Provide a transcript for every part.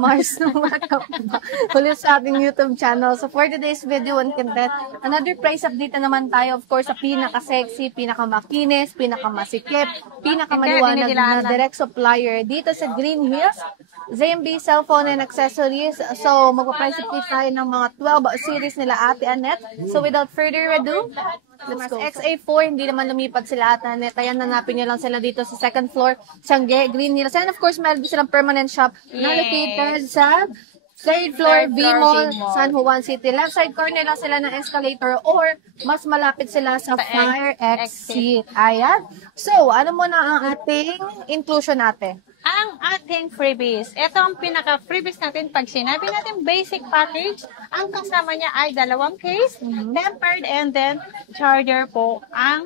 Mars ng ulit sa ating YouTube channel. So for today's video and content, another price update na naman tayo. Of course, sa pinaka-sexy, pinaka-makinis, pinaka-masikip, pinaka-maliwanag na direct supplier dito sa Green Hills, ZMB Cellphone and Accessories. So magpa-price update tayo ng mga 12 series nila Ate Annette. So without further ado, let's go. XA4, hindi naman lumipat sila Ate Annette. Ayan, nanapin nyo lang sila dito sa second floor, Sangge, Green Hills. And of course, meron din silang permanent shop na located sa third floor, V-Mall, San Juan City. Left side corner lang sila ng escalator or mas malapit sila sa Fire Exit. Ayan. So, ano muna ang ating inclusion natin? Ang ating freebies. Ito ang pinaka-freebies natin. Pag sinabi natin basic package, ang kasama niya ay 2 case, tempered, and then charger po ang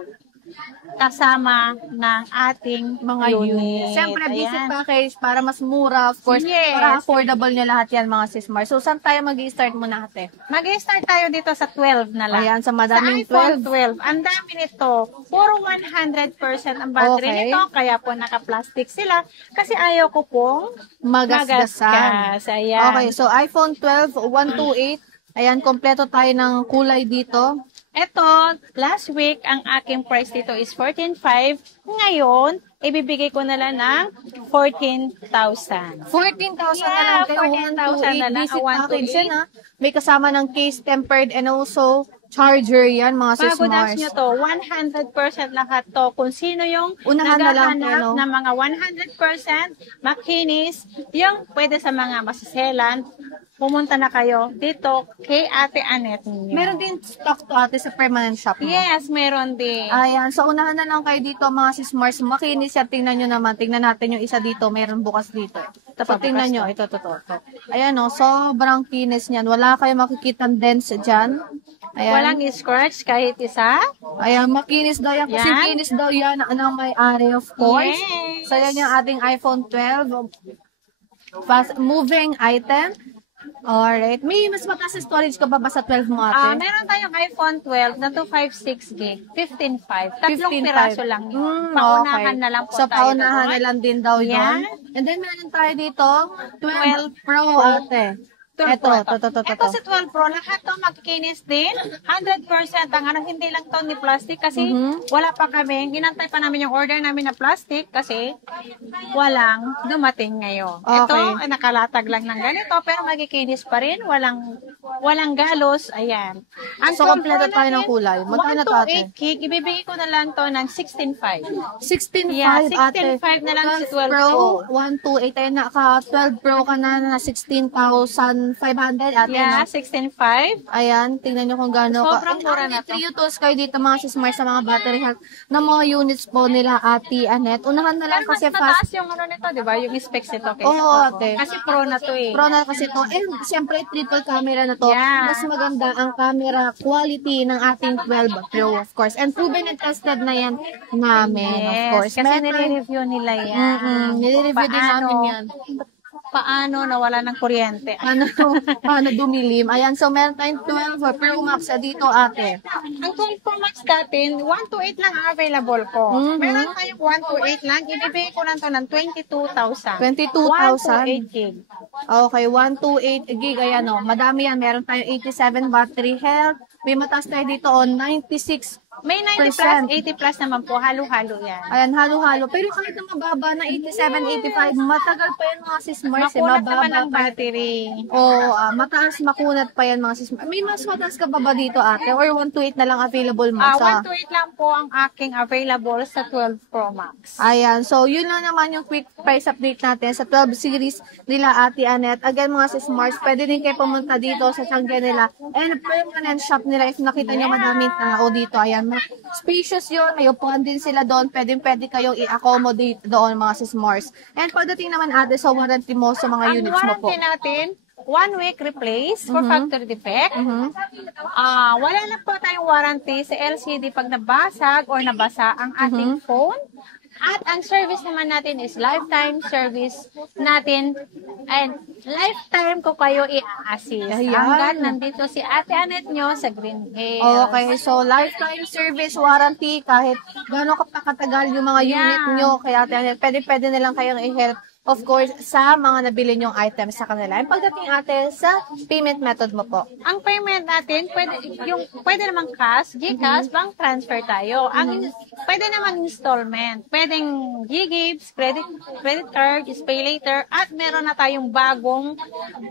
kasama ng ating mga unit. Siyempre, basic package para mas mura, of course, para affordable nyo lahat yan, mga sismar. So, saan tayo mag-i-start muna ate? Mag-i-start tayo dito sa 12 na lang. Ayan, sa madaming sa iPhone 12. Ang dami nito. Puro 100% ang battery nito, kaya po naka-plastic sila. Kasi ayaw ko pong magasgasan. Ayan. Okay, so iPhone 12, 128. Ayan, kompleto tayo ng kulay dito. Ito, last week, ang aking price dito is 14,500. Ngayon, ibibigay ko na lang ng 14,000. 14,000 na lang kayo. 14,000 na lang. 128. May kasama ng case, tempered, and also charger yan, mga sismars. Pag-udas nyo to, 100% lahat to. Kung sino yung naghahanap ng mga 100% makinis, yung pwede sa mga masiselan, pumunta na kayo dito kay Ate Annette ninyo. Meron din stock to ate sa permanent shop mo? Yes, meron din. Ayan, so unahan na lang kayo dito mga sismars. Makinis yan, tingnan nyo naman. Tingnan natin yung isa dito, meron bukas dito. Tapos tingnan nyo, ito. Ayan o, sobrang kinis niyan. Wala kayo makikitang dents dyan. Ayan. Walang scratch kahit isa. Ayan, makinis daw yan. Kasi kinis daw yan ang may-ari, of course. Yes. So yan yung ating iPhone 12. Fast moving item. Alright. May mas mataas na storage ka ba sa 12 mo ate? Meron tayong iPhone 12 na 256 gig, 15.5. Tatlong piraso lang yun. Paunahan na lang po so, tayo. So, paunahan na lang din daw yun. And then, meron tayo dito, 12 Pro ate. Ito sa 12 Pro, lahat to magkikinis din. 100% ang hindi lang to ni plastic kasi wala pa kami. Ginantay pa namin yung order namin na plastic kasi walang dumating ngayon. Ito, nakalatag lang ng ganito pero magikinis pa rin. Walang galos. Ayan. So, kompleto tayo ng kulay. Magkano to ate? 128 gig, ibibigay ko na lang to ng 16.5. 16.5 ate. 16.5 na lang sa 12 Pro. Pro. 128. Ay, naka 12 Pro ka na 16,500 ate. Yeah, 16.5. Ayan, tingnan nyo kung gaano ka. Sobrang mura na to. Trio tools kayo dito mga sismar sa mga battery health ng mga units po nila Ate Annette. Unahan na lang Pero kasi mas mataas yung ano nito, di ba? Yung specs nito. Oo, ate. Kasi pro na to eh. Pro na kasi to. And siyempre, triple camera na to. Yeah. Mas maganda ang camera quality ng ating 12 Pro, of course. And proven and tested na yan namin, of course. Kasi nire-review nila yan. Nire-review din namin yan. Paano nawala ng kuryente? Paano dumilim? Ayan, so meron tayong 12 Pro Max dito, ate. Ang 12 Pro Max natin, 128 lang ang available ko. Meron tayong 128 lang, ibibigay ko lang to ng 22,000. 22,000? 128 gig. Okay, 128 gig. Ayan o, madami yan. Meron tayong 87 battery health. May mataas tayo dito on 96. May 90 plus, 80 plus naman po. Halo-halo yan. Ayan, halo-halo. Pero kahit na mababa na 87, 85, matagal pa yan mga sismars. Makunat naman ang battery. Oo, mataas, makunat pa yan mga sismars. May mas mataas ka pa ba dito ate? Or 128 na lang available mo? 128 lang po ang aking available sa 12 Pro Max. Ayan, so yun lang naman yung quick price update natin sa 12 series nila Ate Annette. Again mga sismars, pwede din kayo pumunta dito sa Sangge nila. And permanent shop nila. If nakita nyo madaming tao dito, ayan, spacious yun. May upuan din sila doon. Pwede kayong i-accommodate doon mga sismars. And pagdating naman ate sa warranty mo sa mga units mo po. Ang warranty natin, 1 week replace for factory defect. Wala na po tayong warranty sa LCD pag nabasag or nabasa ang ating phone. At ang service naman natin is lifetime service natin. And lifetime ko kayo i-assist. Hanggang nandito si Ate Annette nyo sa Green Hills. Okay, so lifetime service warranty kahit gano'n katagal yung mga unit nyo kay Ate Annette. Pwede na lang kayong i-help of course, sa mga nabili nyong items sa kanila. And pagdating ate sa payment method mo po. Ang payment natin, pwede naman cash, GCash, bank transfer tayo. Pwede naman installment. Pwedeng G-Gives, credit card, pay later, at meron na tayong bagong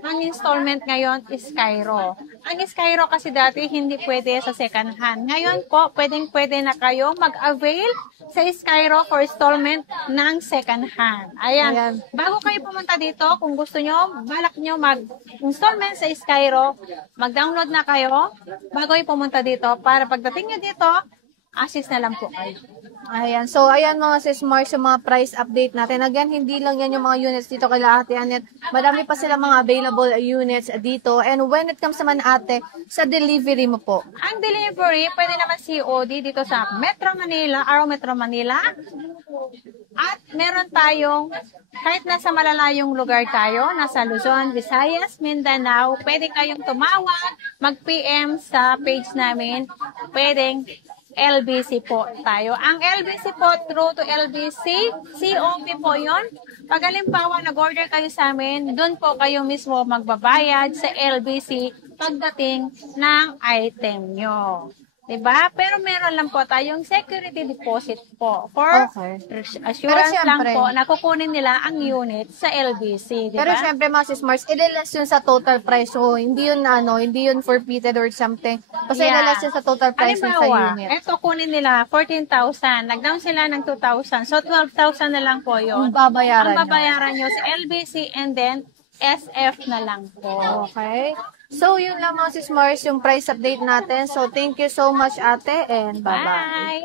ang installment ngayon is Skyro. Ang Skyro kasi dati hindi pwede sa second hand. Ngayon po, pwede na kayo mag-avail sa Skyro for installment ng second hand. Ayan. Bago kayo pumunta dito, kung gusto nyo, balak nyo mag-installment sa Skyro, mag-download na kayo bago kayo pumunta dito para pagdating nyo dito, assist na lang po kayo. Ayan. So, ayan mga sis Mars, yung mga price update natin. Again, hindi lang yan yung mga units dito kay Ate Annette. Madami pa sila mga available units dito. And when it comes naman ate, sa delivery mo po. Ang delivery, pwede naman COD dito sa Metro Manila, Araw Metro Manila. At meron tayong, kahit nasa malalayong lugar tayo, nasa Luzon, Visayas, Mindanao, pwede kayong tumawag, mag-PM sa page namin. Pwedeng LBC po tayo. Ang LBC po, through to LBC, COP po yon. Pag halimbawa, nag-order kayo sa amin, doon po kayo mismo magbabayad sa LBC pagdating ng item nyo. Diba? Pero meron lang po tayong security deposit po for assurance lang po na kukunin nila ang unit sa LBC. Diba? Pero syempre mga sis Mars, ililess yun sa total price. So, hindi yun hindi yun forfeited or something. Kasi ililess yun sa total price sa unit. Eto kunin nila 14,000. Nag-down sila ng 2,000. So, 12,000 na lang po yun. Ang babayaran nyo sa LBC and then SF na lang po. Okay. So, yun lang mga sis Mars, yung price update natin. So, thank you so much ate and bye-bye. Bye!